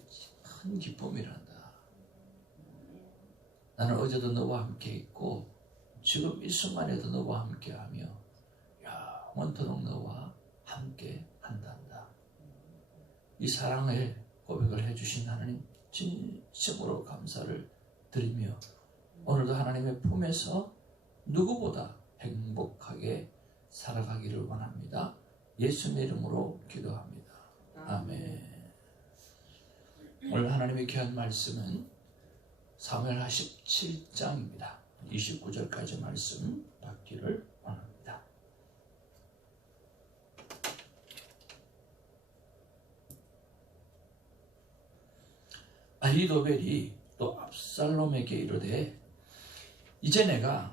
하나님의 큰 기쁨이란다. 나는 어제도 너와 함께 있고 지금 이 순간에도 너와 함께하며 영원토록 너와 함께 한단다. 이 사랑을 고백을 해주신 하나님 진심으로 감사를 드리며 오늘도 하나님의 품에서 누구보다 행복하게 살아가기를 원합니다. 예수님의 이름으로 기도합니다. 아멘. 오늘 하나님의 귀한 말씀은 사무엘하 17장입니다. 29절까지 말씀 받기를 원합니다. 아히도벨이 또 압살롬에게 이르되 이제 내가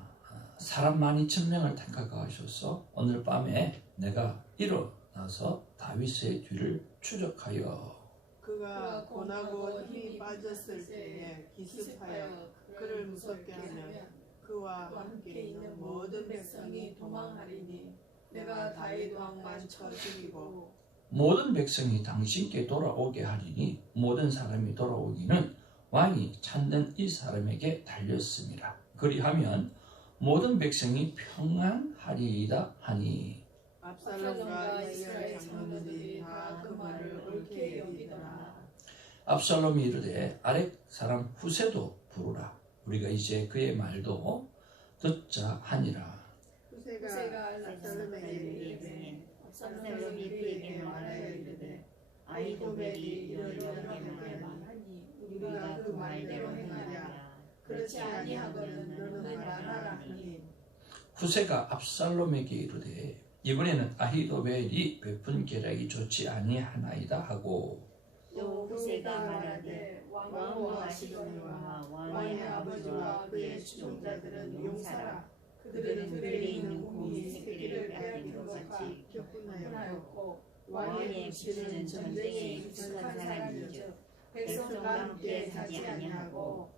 사람 12,000명을 택하게 하셔서 오늘 밤에 내가 일어나서 다윗의 뒤를 추적하여 그가 권하고 힘이 빠졌을 때에 기습하여 그를 무섭게 하면 그와 함께 있는 모든 백성이 도망하리니 내가 다윗 왕만 쳐 죽이고 모든 백성이 당신께 돌아오게 하리니 모든 사람이 돌아오기는 왕이 찾는 이 사람에게 달렸습니다. 그리하면 모든 백성이 평안하리이다 하니 압살롬과 이스라엘 장로들이 다 그 말을 옳게 여기더라. 압살롬이 이르되 아렉 사람 후세도 부르라. 우리가 이제 그의 말도 듣자 하니라. 후세가 압살롬에게 이르되 압살롬이 그에게 말하여 이르되 아히도벨이 이러이러하게 말하니 우리가 그 말대로 행하랴. 그렇지 아니하거든 너는 말하라 하니 후세가 압살롬에게 이르되 이번에는 아히도벨이 베푼 계략이 좋지 아니하나이다 하고 또 후세가 말하되 왕과 아시돈과 왕의 아버지와 그의 추종자들은 용사라. 그들은 들에 있는 공이 새끼를 빼앗긴 것 같이 격분하였고 왕의 부친은 전쟁에 익숙한 사람이죠. 백성과 함께 사지 아니하고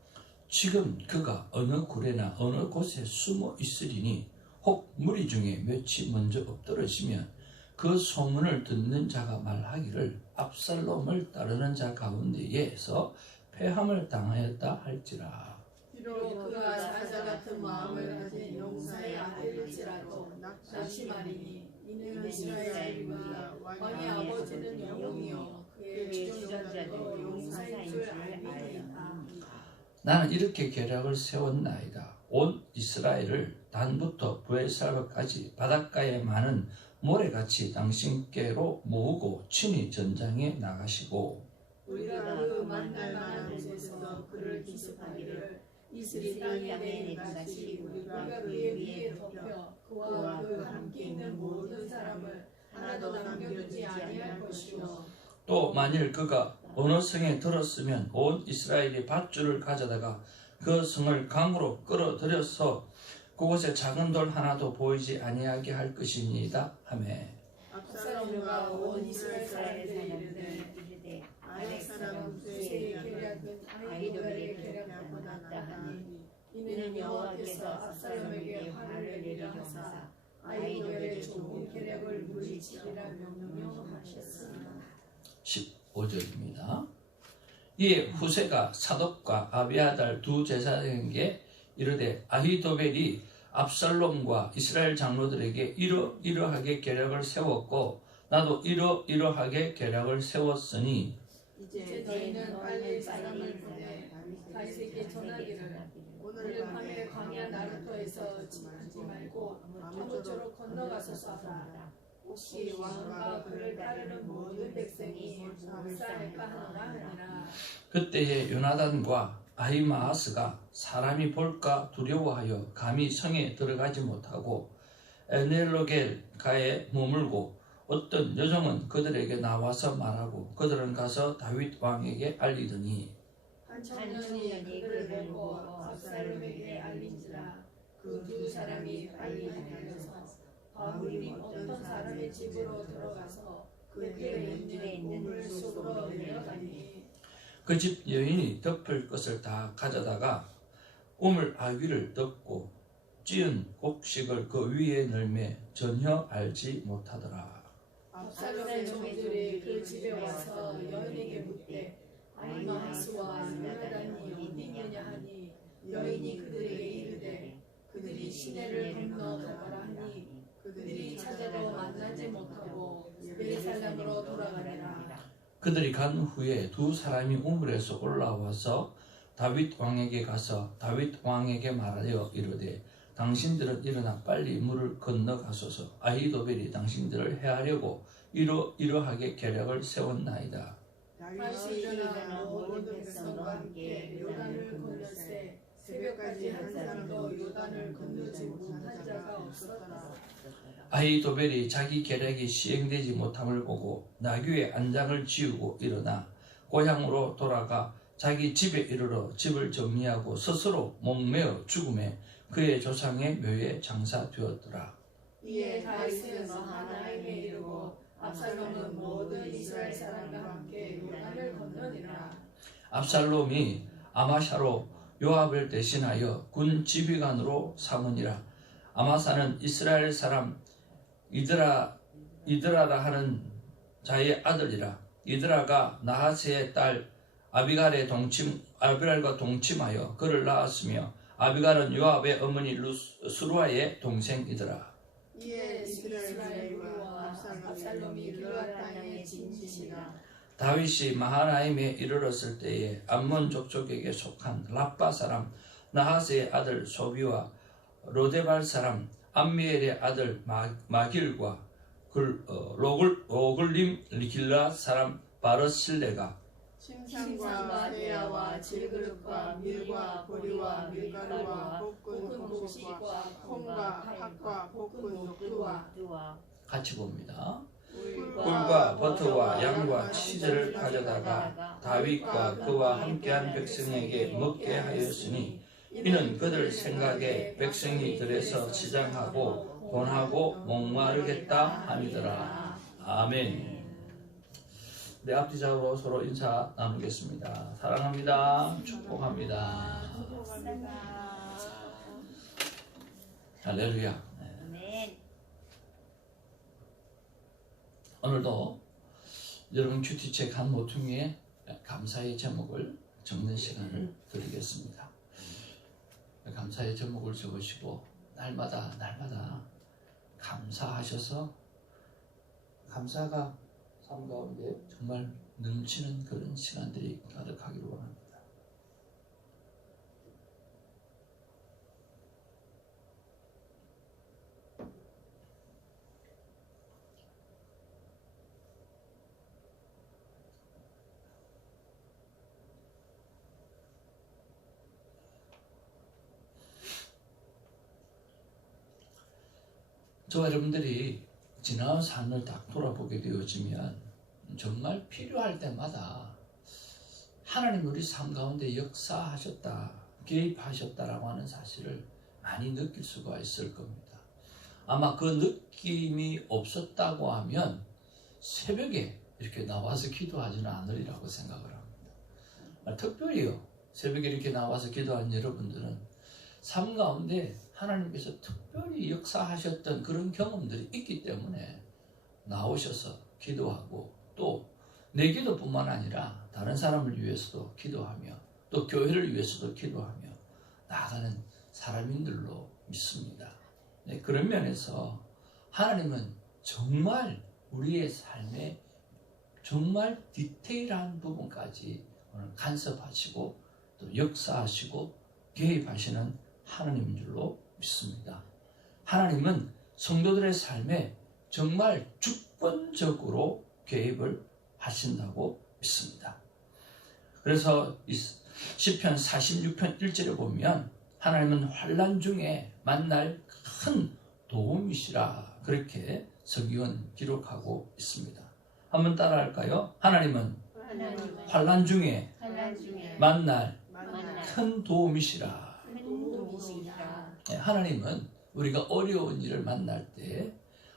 지금 그가 어느 굴에나 어느 곳에 숨어 있으리니 혹 무리 중에 몇이 먼저 엎드러지면 그 소문을 듣는 자가 말하기를 압살롬을 따르는 자 가운데에서 패함을 당하였다 할지라. 비록 그가 사자 같은 마음을 가진 용사의 아들일지라도 낙심하리니 이는 이스라엘과 왕의 아버지는 영웅이요 그의 추종자들도 용사인 줄 알리이다. 나는 이렇게 계략을 세웠나이다. 온 이스라엘을 단부터 부엘사바까지 바닷가에 많은 모래같이 당신께로 모으고 친히 전장에 나가시고 우리가 그 만날 만한 곳에서 그를 기습하기를 이스라엘 땅에 내다시 우리가 그의 위에 덮여 그와 그 함께 있는 모든 사람을 하나도 남겨두지 아니할 것이요. 또 만일 그가 어느 성에 들었으면 온 이스라엘이 밧줄을 가져다가 그 성을 강으로 끌어들여서 그곳에 작은 돌 하나도 보이지 아니하게 할 것입니다 하매 압살롬과 온 이스라엘 사람들이 이르되 아렉 사람 후세의 계략은 아히도벨의 계략보다 낫다 하니 이는 여호와께서 압살롬에게 화를 내려 하사 아히도벨의 좋은 계략을 물리치리라 명령하셨으나 15절입니다. 이에 후세가 사독과 아비아달 두 제사장에게 이르되 아히도벨이 압살롬과 이스라엘 장로들에게 이러이러하게 계략을 세웠고 나도 이러이러하게 계략을 세웠으니 이제 너희는 빨리 사람을 보내 다윗에게 전하기를 오늘 밤에 광야 나루터에서 지나지 말고 아무쪼록 건너가서 싸우라. 혹시 왕과 그를 따르는 모든 백성이 몰살할까 하노라 하니라. 그때에 요나단과 아히마아스가 사람이 볼까 두려워하여 감히 성에 들어가지 못하고 에넬로겔 가에 머물고 어떤 여종은 그들에게 나와서 말하고 그들은 가서 다윗 왕에게 알리더니 한 청년이 그들을 보고 압살롬에게 알린지라. 그 두 사람이 빨리 달려서 바울이 어떤 사람의 집으로 들어가서 그들의 있는 우물 속으로 내려가니 그 집 여인이 덮을 것을 다 가져다가 우물 아귀를 덮고 찌은 곡식을 그 위에 널매 전혀 알지 못하더라. 압살롬의 종들이 그 집에 와서 여인에게 묻되 여인이 그들에게 이르되 그들이 시내를 건너 가거라 하니 그들이 찾아도 만나지 못하고 예루살렘으로 돌아가니라. 그들이 간 후에 두 사람이 우물에서 올라와서 다윗 왕에게 가서 다윗 왕에게 말하여 이르되 당신들은 일어나 빨리 물을 건너가소서. 아히도벨이 당신들을 해하려고 이러하게 계략을 세웠나이다. 다윗이 일어나 모든 백성과 함께 요단을 건널세 새벽까지 한 사람도 요단을 건너지 못한 자가 없었다. 아히도벨이 자기 계략이 시행되지 못함을 보고 나귀의 안장을 지우고 일어나 고향으로 돌아가 자기 집에 이르러 집을 정리하고 스스로 목매어 죽음에 그의 조상의 묘에 장사되었더라. 이에 다윗은 마하나임에 이르고 압살롬은 모든 이스라엘 사람과 함께 요단을 건너니라. 압살롬이 아마샤로 요압을 대신하여 군 지휘관으로 삼으니라. 아마사는 이스라엘 사람 이드라라 하는 자의 아들이라. 이드라가 나하세의 딸 아비갈과 동침하여 그를 낳았으며 아비갈은 요압의 어머니 수루아의 동생이더라. 이에 이스라엘의 부와 압살롬이 길앗 땅에 진지시라. 다윗이 마하나임에 이르렀을 때에 암몬 족속에게 속한 라빠 사람 나하세의 아들 소비와 로데발 사람 암미엘의 아들 마길과 로글림 길라 사람 바르실레가 심상과 대야와 질그릇과 밀과 보리와 밀가루와 볶은 곡식과 콩과 팥과 볶은 녹두와 같이 봅니다. 꿀과 버터와 양과 치즈를 가져다가 다윗과 그와 함께한 백성에게 먹게 하였으니 이는 그들 생각에 백성이 들에서 치장하고 돈하고 목마르겠다 함이더라. 아멘. 네, 앞뒤자로 서로 인사 나누겠습니다. 사랑합니다. 축복합니다. 할렐루야. 네. 오늘도 여러분 큐티책 한 모퉁이에 감사의 제목을 적는 시간을 드리겠습니다. 감사의 제목을 적으시고 날마다 감사하셔서 감사가 삶 가운데 정말 넘치는 그런 시간들이 가득하기를 원합니다. 저와 여러분들이 지나온 삶을 딱 돌아보게 되어지면 정말 필요할 때마다 하나님 우리 삶 가운데 역사하셨다, 개입하셨다라고 하는 사실을 많이 느낄 수가 있을 겁니다. 아마 그 느낌이 없었다고 하면 새벽에 이렇게 나와서 기도하지는 않으리라고 생각을 합니다. 특별히요, 새벽에 이렇게 나와서 기도하는 여러분들은 삶 가운데 하나님께서 특별히 역사하셨던 그런 경험들이 있기 때문에 나오셔서 기도하고 또 내 기도뿐만 아니라 다른 사람을 위해서도 기도하며 또 교회를 위해서도 기도하며 나아가는 사람인 줄로 믿습니다. 네, 그런 면에서 하나님은 정말 우리의 삶에 정말 디테일한 부분까지 오늘 간섭하시고 또 역사하시고 개입하시는 하나님인 줄로 믿습니다. 하나님은 성도들의 삶에 정말 주권적으로 개입을 하신다고 믿습니다. 그래서 시편 46편 1절에 보면 하나님은 환난 중에 만날 큰 도움이시라 그렇게 서기원 기록하고 있습니다. 한번 따라할까요? 하나님은 환난 중에 만날 큰 도움이시라. 하나님은 우리가 어려운 일을 만날 때,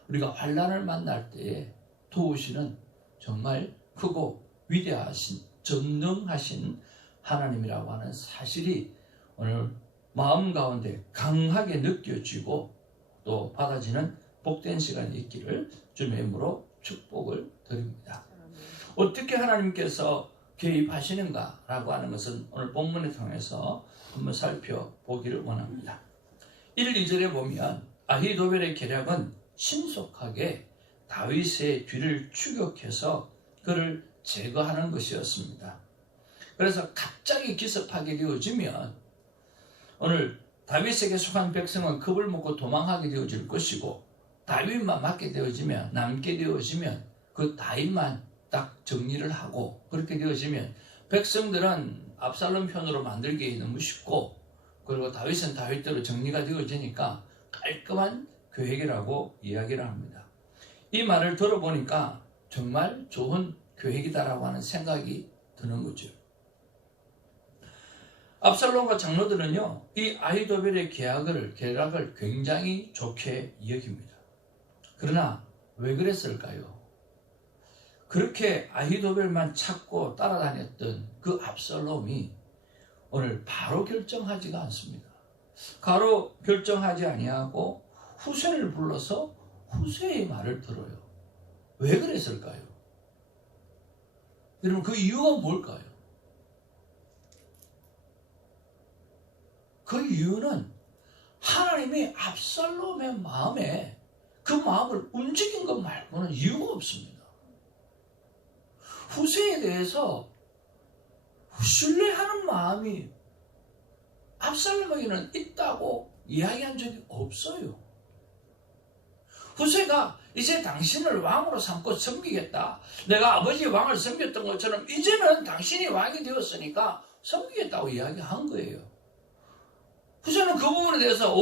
우리가 환난을 만날 때에 도우시는 정말 크고 위대하신 전능하신 하나님이라고 하는 사실이 오늘 마음 가운데 강하게 느껴지고 또 받아지는 복된 시간이 있기를 주님의 이름으로 축복을 드립니다. 어떻게 하나님께서 개입하시는가라고 하는 것은 오늘 본문을 통해서 한번 살펴보기를 원합니다. 1, 2절에 보면 아히도벨의 계략은 신속하게 다윗의 뒤를 추격해서 그를 제거하는 것이었습니다. 그래서 갑자기 기습하게 되어지면 오늘 다윗에게 속한 백성은 겁을 먹고 도망하게 되어질 것이고, 다윗만 맞게 되어지면, 남게 되어지면 그 다윗만 딱 정리를 하고, 그렇게 되어지면 백성들은 압살롬 편으로 만들기 너무 쉽고, 그리고 다윗은 다윗대로 정리가 되어지니까 깔끔한 계획이라고 이야기를 합니다. 이 말을 들어보니까 정말 좋은 계획이다라고 하는 생각이 드는 거죠. 압살롬과 장로들은요, 이 아히도벨의 계략을 굉장히 좋게 여깁니다. 그러나 왜 그랬을까요? 그렇게 아히도벨만 찾고 따라다녔던 그 압살롬이 오늘 바로 결정하지가 않습니다. 바로 결정하지 아니하고 후세를 불러서 후세의 말을 들어요. 왜 그랬을까요? 여러분, 그 이유가 뭘까요? 그 이유는 하나님이 압살롬의 마음에 그 마음을 움직인 것 말고는 이유가 없습니다. 후세에 대해서 신뢰하는 마음이 압살롬에게는 있다고 이야기한 적이 없어요. 후세가 이제 당신을 왕으로 삼고 섬기겠다. 내가 아버지 왕을 섬겼던 것처럼 이제는 당신이 왕이 되었으니까 섬기겠다고 이야기한 거예요. 후세는 그 부분에 대해서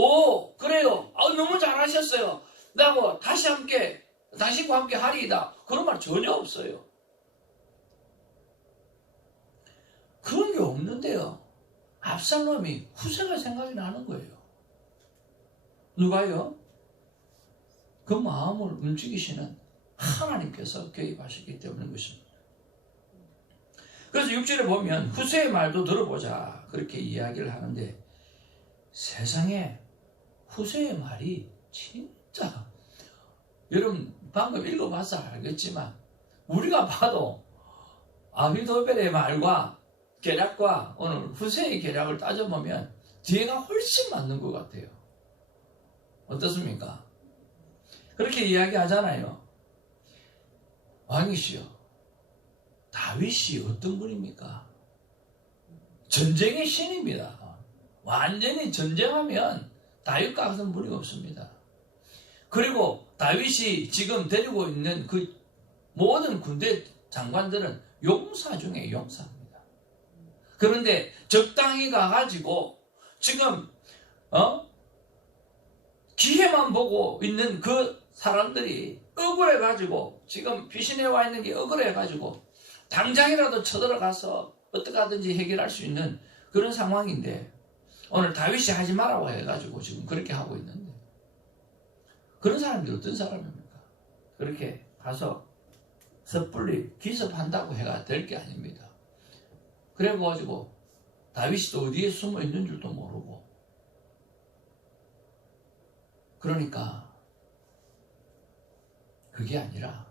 그래요. 너무 잘하셨어요. 나하고 다시 함께 당신과 함께 하리이다. 그런 말 전혀 없어요. 그런 게 없는데요. 압살롬이 후세가 생각이 나는 거예요. 누가요? 그 마음을 움직이시는 하나님께서 개입하셨기 때문인 것입니다. 그래서 6절에 보면 후세의 말도 들어보자 그렇게 이야기를 하는데, 세상에 후세의 말이 진짜, 여러분 방금 읽어봐서 알겠지만 우리가 봐도 아히도벨의 말과 계략과 오늘 후세의 계략을 따져보면 뒤에가 훨씬 맞는 것 같아요. 어떻습니까? 그렇게 이야기하잖아요. 왕이시여, 다윗이 어떤 분입니까? 전쟁의 신입니다. 완전히 전쟁하면 다윗과 같은 분이 없습니다. 그리고 다윗이 지금 데리고 있는 그 모든 군대 장관들은 용사 중에 용사입니다. 그런데 적당히 가가지고 지금 기회만 보고 있는 그 사람들이 억울해가지고, 지금 피신해 와 있는 게 억울해가지고 당장이라도 쳐들어가서 어떻게 하든지 해결할 수 있는 그런 상황인데, 오늘 다윗이 하지 말라고 해가지고 지금 그렇게 하고 있는데, 그런 사람들이 어떤 사람입니까? 그렇게 가서 섣불리 기습한다고 해가 될 게 아닙니다. 그래가지고 다윗이 또 어디에 숨어 있는 줄도 모르고, 그러니까 그게 아니라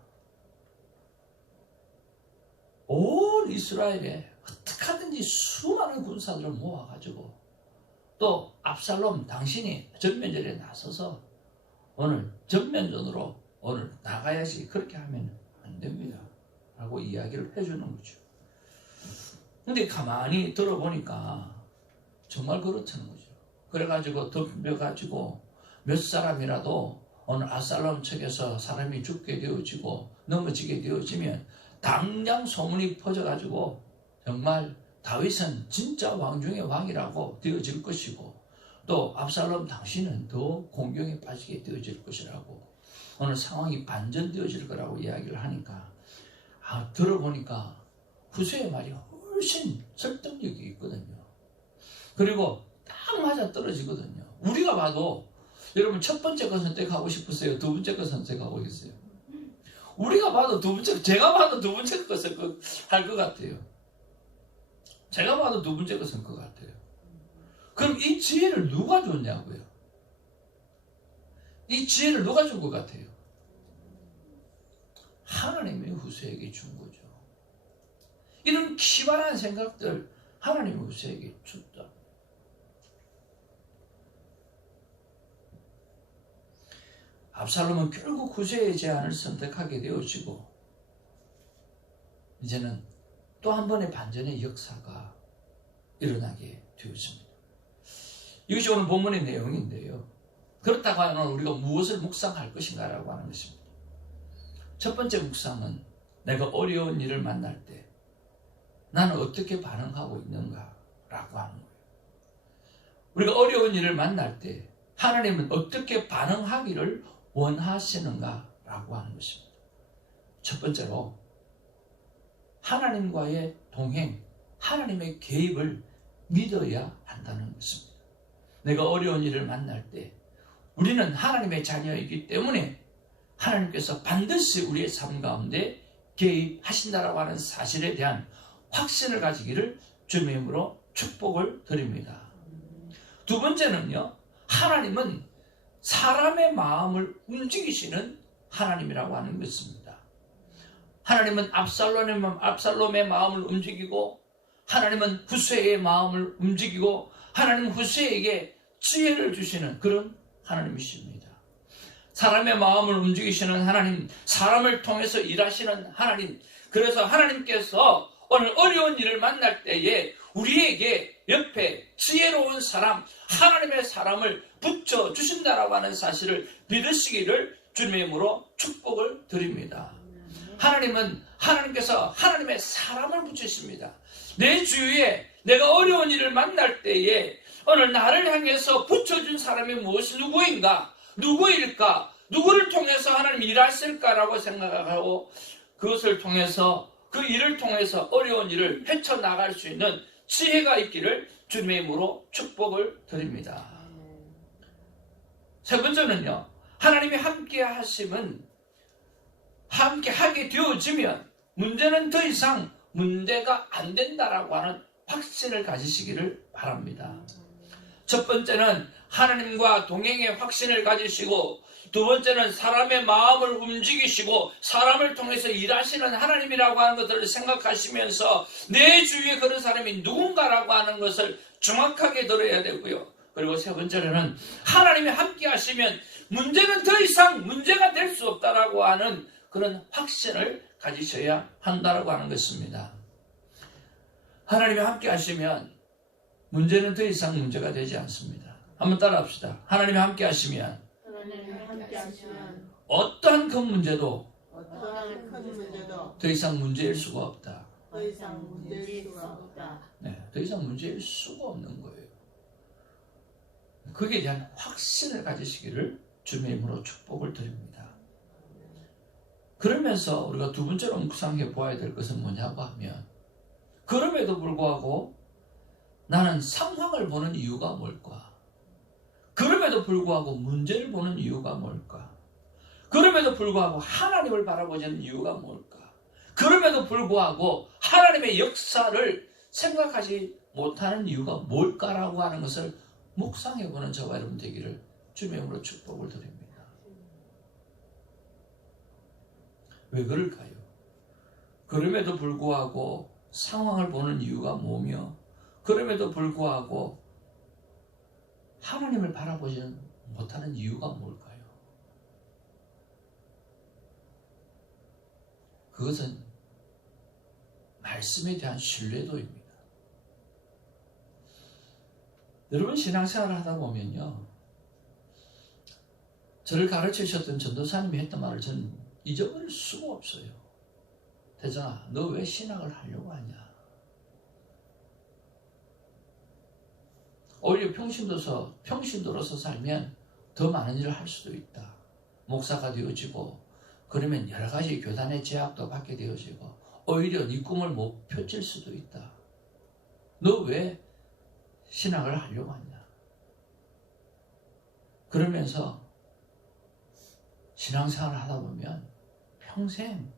온 이스라엘에 어떻게 하든지 수많은 군사들을 모아가지고, 또 압살롬 당신이 전면전에 나서서 오늘 전면전으로 오늘 나가야지, 그렇게 하면 안 됩니다 라고 이야기를 해주는 거죠. 근데 가만히 들어보니까 정말 그렇다는 거죠. 그래가지고 덤벼가지고 몇 사람이라도 오늘 압살롬 측에서 사람이 죽게 되어지고 넘어지게 되어지면 당장 소문이 퍼져가지고 정말 다윗은 진짜 왕 중의 왕이라고 되어질 것이고, 또 압살롬 당신은 더 공경에 빠지게 되어질 것이라고, 오늘 상황이 반전되어질 거라고 이야기를 하니까, 들어보니까 후세의 말이 훨씬 설득력이 있거든요. 그리고 딱 맞아 떨어지거든요. 우리가 봐도, 여러분 첫 번째 거 선택하고 싶으세요? 두 번째 거 선택하고 계세요? 우리가 봐도 제가 봐도 두 번째 거 선택할 것 같아요. 제가 봐도 두 번째 거 선택할 것 같아요. 그럼 이 지혜를 누가 줬냐고요? 이 지혜를 누가 준 것 같아요? 하나님이 후세에게 준 거죠. 이런 기발한 생각들 하나님이 후세에게 줬다. 압살롬은 결국 후세의 제안을 선택하게 되어지고 이제는 또 한 번의 반전의 역사가 일어나게 되었습니다. 이것이 오늘 본문의 내용인데요. 그렇다고 하면 우리가 무엇을 묵상할 것인가라고 하는 것입니다. 첫 번째 묵상은 내가 어려운 일을 만날 때 나는 어떻게 반응하고 있는가라고 하는 거예요. 우리가 어려운 일을 만날 때 하나님은 어떻게 반응하기를 원하시는가라고 하는 것입니다. 첫 번째로 하나님과의 동행, 하나님의 개입을 믿어야 한다는 것입니다. 내가 어려운 일을 만날 때 우리는 하나님의 자녀이기 때문에 하나님께서 반드시 우리의 삶 가운데 개입하신다라고 하는 사실에 대한 확신을 가지기를 주님의 이름으로 축복을 드립니다. 두 번째는요, 하나님은 사람의 마음을 움직이시는 하나님이라고 하는 것입니다. 하나님은 압살롬의 마음을 움직이고 하나님은 후세의 마음을 움직이고 하나님은 후세에게 지혜를 주시는 그런 하나님이십니다. 사람의 마음을 움직이시는 하나님, 사람을 통해서 일하시는 하나님. 그래서 하나님께서 오늘 어려운 일을 만날 때에 우리에게 옆에 지혜로운 사람, 하나님의 사람을 붙여주신다라고 하는 사실을 믿으시기를 주님의 이름으로 축복을 드립니다. 하나님께서 하나님의 사람을 붙이십니다. 내 주위에 내가 어려운 일을 만날 때에 오늘 나를 향해서 붙여준 사람이 누구인가? 누구일까? 누구를 통해서 하나님이 일하실까라고 생각하고 그것을 통해서 그 일을 통해서 어려운 일을 헤쳐나갈 수 있는 지혜가 있기를 주님의 이름으로 축복을 드립니다. 세 번째는요, 하나님이 함께 하심은 함께 하게 되어지면 문제는 더 이상 문제가 안 된다라고 하는 확신을 가지시기를 바랍니다. 첫 번째는 하나님과 동행의 확신을 가지시고 두 번째는 사람의 마음을 움직이시고 사람을 통해서 일하시는 하나님이라고 하는 것들을 생각하시면서 내 주위에 그런 사람이 누군가라고 하는 것을 정확하게 들어야 되고요. 그리고 세 번째는 하나님이 함께 하시면 문제는 더 이상 문제가 될 수 없다라고 하는 그런 확신을 가지셔야 한다라고 하는 것입니다. 하나님이 함께 하시면 문제는 더 이상 문제가 되지 않습니다. 한번 따라합시다. 하나님이 함께 하시면 어떠한 큰 문제도 더 이상 문제일 수가 없다. 더 이상 문제일 수가 없다. 네, 더 이상 문제일 수가 없는 거예요. 거기에 대한 확신을 가지시기를 주님의 이름으로 축복을 드립니다. 그러면서 우리가 두 번째로 묵상해 보아야 될 것은 뭐냐고 하면 그럼에도 불구하고 나는 상황을 보는 이유가 뭘까? 그럼에도 불구하고 문제를 보는 이유가 뭘까? 그럼에도 불구하고 하나님을 바라보는 이유가 뭘까? 그럼에도 불구하고 하나님의 역사를 생각하지 못하는 이유가 뭘까라고 하는 것을 묵상해보는 저와 여러분 되기를 주님의 이름으로 축복을 드립니다. 왜 그럴까요? 그럼에도 불구하고 상황을 보는 이유가 뭐며 그럼에도 불구하고 하나님을 바라보지 못하는 이유가 뭘까요? 그것은 말씀에 대한 신뢰도입니다. 여러분 신앙생활을 하다 보면요, 저를 가르치셨던 전도사님이 했던 말을 저는 잊어버릴 수가 없어요. 대장아, 너 왜 신학을 하려고 하냐? 오히려 평신도로서 살면 더 많은 일을 할 수도 있다. 목사가 되어지고 그러면 여러 가지 교단의 제약도 받게 되어지고 오히려 네 꿈을 못 펼칠 수도 있다. 너 왜 신학을 하려고 하냐? 그러면서 신앙생활을 하다 보면 평생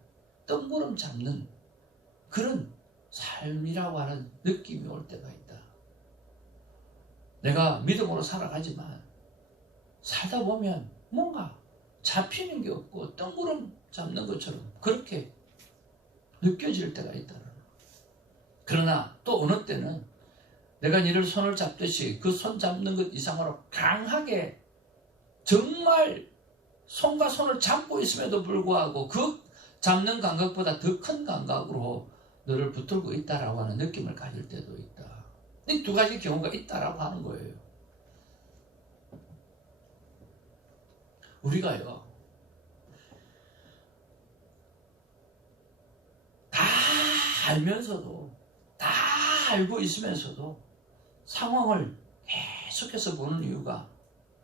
뜬구름 잡는 그런 삶이라고 하는 느낌이 올 때가 있다. 내가 믿음으로 살아가지만 살다 보면 뭔가 잡히는 게 없고 뜬구름 잡는 것처럼 그렇게 느껴질 때가 있다. 그러나 또 어느 때는 내가 너를 손을 잡듯이 그 손 잡는 것 이상으로 강하게 정말 손과 손을 잡고 있음에도 불구하고 그 잡는 감각보다 더 큰 감각으로 너를 붙들고 있다라고 하는 느낌을 가질 때도 있다. 이 두 가지 경우가 있다라고 하는 거예요. 우리가요, 다 알면서도, 다 알고 있으면서도 상황을 계속해서 보는 이유가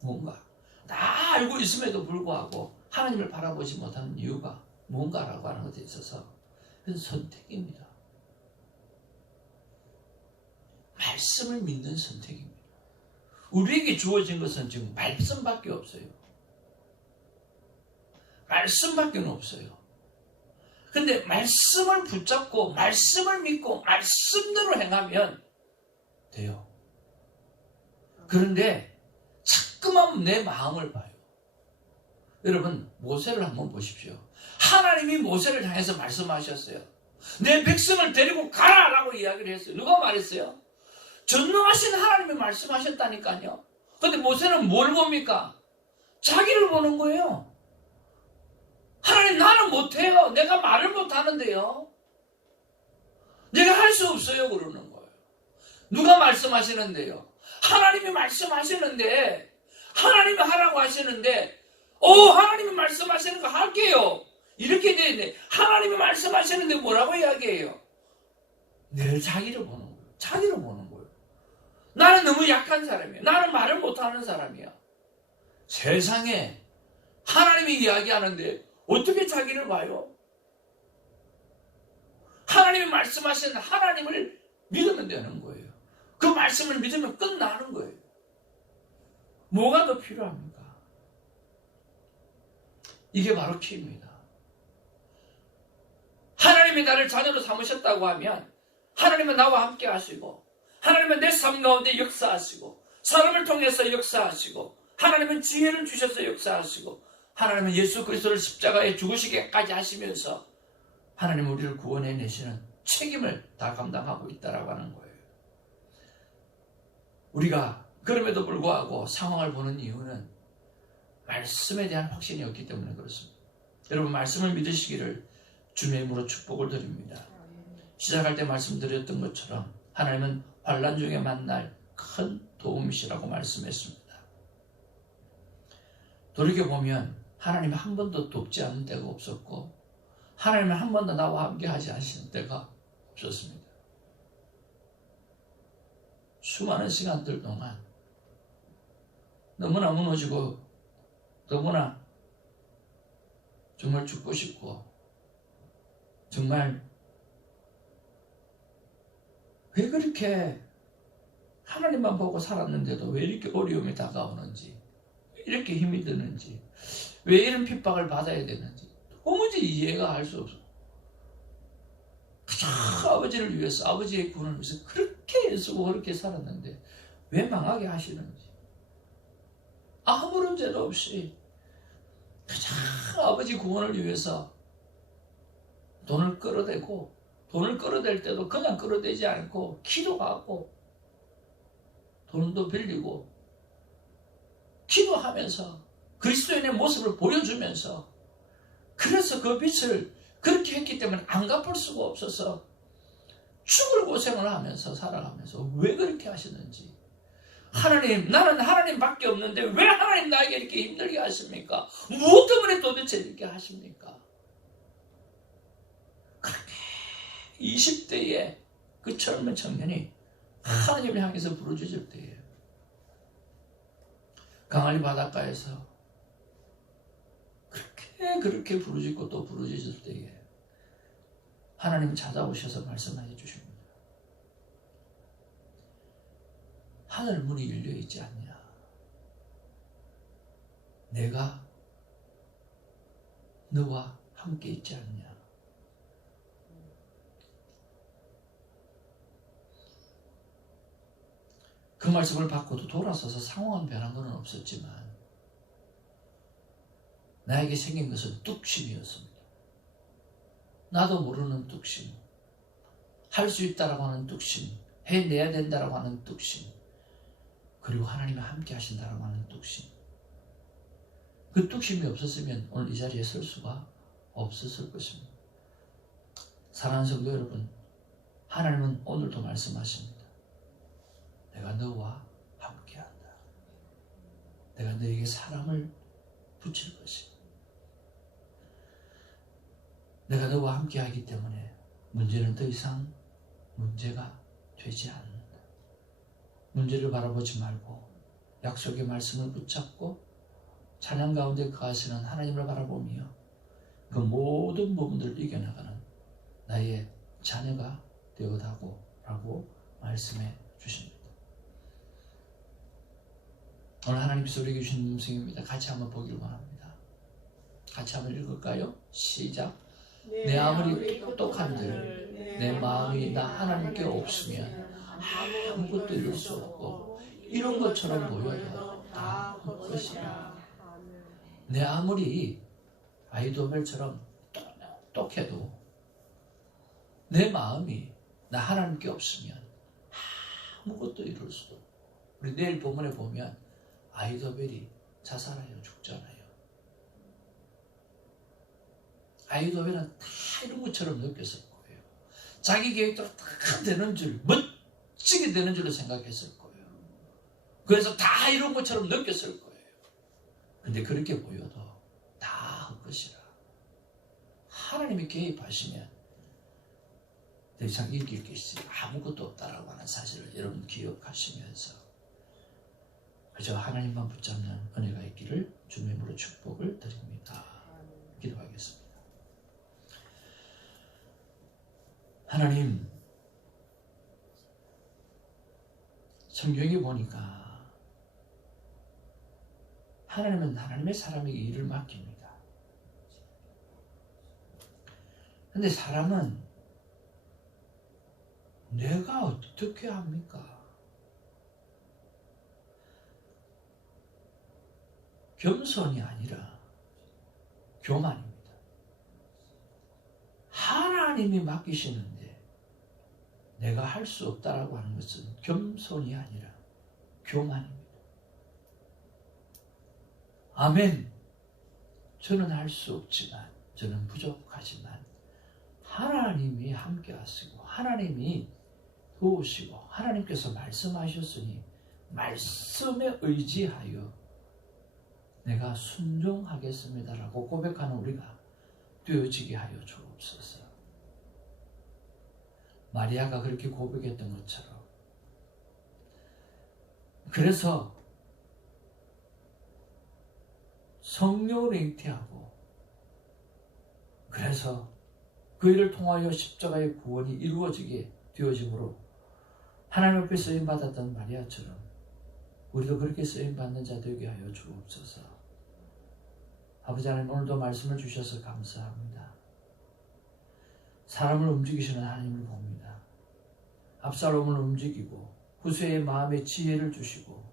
뭔가? 다 알고 있음에도 불구하고 하나님을 바라보지 못하는 이유가 뭔가라고 하는 것에 있어서 그건 선택입니다. 말씀을 믿는 선택입니다. 우리에게 주어진 것은 지금 말씀밖에 없어요. 말씀밖에 없어요. 근데 말씀을 붙잡고 말씀을 믿고 말씀대로 행하면 돼요. 그런데 자꾸만 내 마음을 봐요. 여러분, 모세를 한번 보십시오. 하나님이 모세를 향해서 말씀하셨어요. 내 백성을 데리고 가라라고 이야기를 했어요. 누가 말했어요? 전능하신 하나님이 말씀하셨다니까요. 근데 모세는 뭘 봅니까? 자기를 보는 거예요. 하나님, 나는 못해요. 내가 말을 못하는데요. 내가 할 수 없어요. 그러는 거예요. 누가 말씀하시는데요? 하나님이 말씀하시는데, 하나님이 하라고 하시는데, 하나님이 말씀하시는 거 할게요. 이렇게 되는데, 하나님이 말씀하시는데 뭐라고 이야기해요? 늘 자기를 보는 거예요. 자기를 보는 거예요. 나는 너무 약한 사람이야. 나는 말을 못하는 사람이야. 세상에 하나님이 이야기하는데 어떻게 자기를 봐요? 하나님이 말씀하신 하나님을 믿으면 되는 거예요. 그 말씀을 믿으면 끝나는 거예요. 뭐가 더 필요합니까? 이게 바로 키입니다. 하나님이 나를 자녀로 삼으셨다고 하면 하나님은 나와 함께 하시고 하나님은 내 삶 가운데 역사하시고 사람을 통해서 역사하시고 하나님은 지혜를 주셔서 역사하시고 하나님은 예수 그리스도를 십자가에 죽으시게까지 하시면서 하나님 우리를 구원해내시는 책임을 다 감당하고 있다라고 하는 거예요. 우리가 그럼에도 불구하고 상황을 보는 이유는 말씀에 대한 확신이 없기 때문에 그렇습니다. 여러분, 말씀을 믿으시기를 주님의 이름으로 축복을 드립니다. 시작할 때 말씀드렸던 것처럼 하나님은 환난 중에 만날 큰 도움이시라고 말씀했습니다. 돌이켜보면 하나님이 한 번도 돕지 않은 때가 없었고 하나님은 한 번도 나와 함께 하지 않으시는 때가 없었습니다. 수많은 시간들 동안 너무나 무너지고 너무나 정말 죽고 싶고 정말 왜 그렇게 하나님만 보고 살았는데도 왜 이렇게 어려움이 다가오는지, 왜 이렇게 힘이 드는지, 왜 이런 핍박을 받아야 되는지 도무지 이해가 할 수 없어. 그저 아버지를 위해서, 아버지의 구원을 위해서 그렇게 애쓰고 그렇게 살았는데 왜 망하게 하시는지, 아무런 죄도 없이 그저 아버지 구원을 위해서 돈을 끌어대고, 돈을 끌어댈 때도 그냥 끌어대지 않고 기도하고 돈도 빌리고 기도하면서 그리스도인의 모습을 보여주면서, 그래서 그 빚을 그렇게 했기 때문에 안 갚을 수가 없어서 죽을 고생을 하면서 살아가면서 왜 그렇게 하시는지, 하나님, 나는 하나님밖에 없는데 왜 하나님 나에게 이렇게 힘들게 하십니까? 무엇 때문에 도대체 이렇게 하십니까? 그렇게 20대의 그 젊은 청년이 하나님을 향해서 부르짖을 때에, 강아리 바닷가에서 그렇게 부르짖고 또 부르짖을 때에 하나님 찾아오셔서 말씀해 주십니다. 하늘 문이 열려 있지 않냐? 내가 너와 함께 있지 않냐? 그 말씀을 받고도 돌아서서 상황은 변한 건 없었지만 나에게 생긴 것은 뚝심이었습니다. 나도 모르는 뚝심. 할 수 있다라고 하는 뚝심, 해내야 된다라고 하는 뚝심, 그리고 하나님과 함께 하신다라고 하는 뚝심. 그 뚝심이 없었으면 오늘 이 자리에 설 수가 없었을 것입니다. 사랑하는 성도 여러분, 하나님은 오늘도 말씀하십니다. 내가 너와 함께한다. 내가 너에게 사랑을 붙일 것이다. 내가 너와 함께하기 때문에 문제는 더 이상 문제가 되지 않는다. 문제를 바라보지 말고 약속의 말씀을 붙잡고 찬양 가운데 거하시는 하나님을 바라보며 그 모든 부분들을 이겨나가는 나의 자녀가 되어다고 라고 말씀해 주십니다. 오늘 하나님께서 우리에게 주신 음성입니다. 같이 한번 보기를 원합니다. 같이 한번 읽을까요? 시작. 내 아무리 똑똑한들 내 마음이 나 하나님께 없으면 아무것도 이룰 수 없고 이런 것처럼 보여도 다 헛것이라. 내 아무리 아이도벨처럼 똑똑해도 내 마음이 나 하나님께 없으면 아무것도 이룰 수도 없고, 우리 내일 본문에 보면 아이도벨이 자살하여 죽잖아요. 아이도벨은 다 이런 것처럼 느꼈을 거예요. 자기 계획대로 다 되는 줄, 멋지게 되는 줄로 생각했을 거예요. 그래서 다 이런 것처럼 느꼈을 거예요. 근데 그렇게 보여도 다 헛것이라. 하나님이 개입하시면 더 이상 이길 것이 아무것도 없다라고 하는 사실을 여러분 기억하시면서 그저 하나님만 붙잡는 은혜가 있기를 주님의 이름으로 축복을 드립니다. 기도하겠습니다. 하나님, 성경에 보니까 하나님은 하나님의 사람에게 일을 맡깁니다. 근데 사람은 내가 어떻게 합니까? 겸손이 아니라 교만입니다. 하나님이 맡기시는데 내가 할 수 없다라고 하는 것은 겸손이 아니라 교만입니다. 아멘. 저는 할 수 없지만, 저는 부족하지만 하나님이 함께 하시고 하나님이 도우시고 하나님께서 말씀하셨으니 말씀에 의지하여 내가 순종하겠습니다라고 고백하는 우리가 되어지게 하여 주옵소서. 마리아가 그렇게 고백했던 것처럼, 그래서 성령을 잉태하고, 그래서 그 일을 통하여 십자가의 구원이 이루어지게 되어짐으로 하나님 앞에 쓰임받았던 마리아처럼 우리도 그렇게 쓰임받는 자 되게 하여 주옵소서. 아버지 하나님, 오늘도 말씀을 주셔서 감사합니다. 사람을 움직이시는 하나님을 봅니다. 압살롬을 움직이고 후세의 마음에 지혜를 주시고,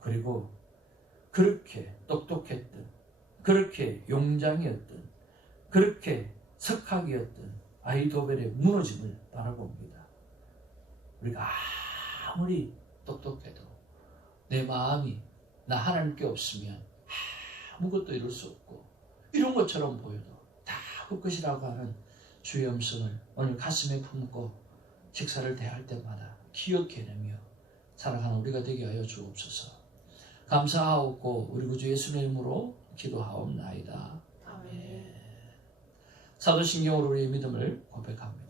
그리고 그렇게 똑똑했던, 그렇게 용장이었던, 그렇게 석학이었던 아이도벨의 무너짐을 바라봅니다. 우리가 아무리 똑똑해도 내 마음이 나 하나님께 없으면 아무것도 이룰 수 없고 이런 것처럼 보여도 다 헛것이라고 하는 주의 음성을 오늘 가슴에 품고 식사를 대할 때마다 기억해내며 살아가는 우리가 되게 하여 주옵소서. 감사하옵고 우리 구주 예수의 이름으로 기도하옵나이다. 아멘. 사도신경으로 우리의 믿음을 고백합니다.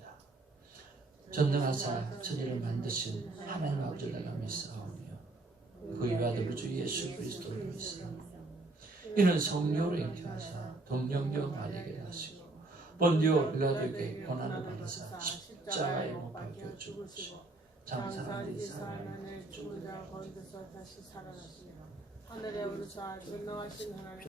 전능하사 천지를 만드신 하나님 아버지를 내가 믿사오며 그 이외아들 주 예수 그리스도를 믿사오며 이는 성령으로 잉태하사 동정녀 마리아에게 나시고 본디오 빌라도에게 고난을 받으사 십자가에 못 박혀 죽으시고 장사한 데 살아나니 죽은 자 가운데서 다시 살아나시니라. 하늘에 오르사 전능하신 하나님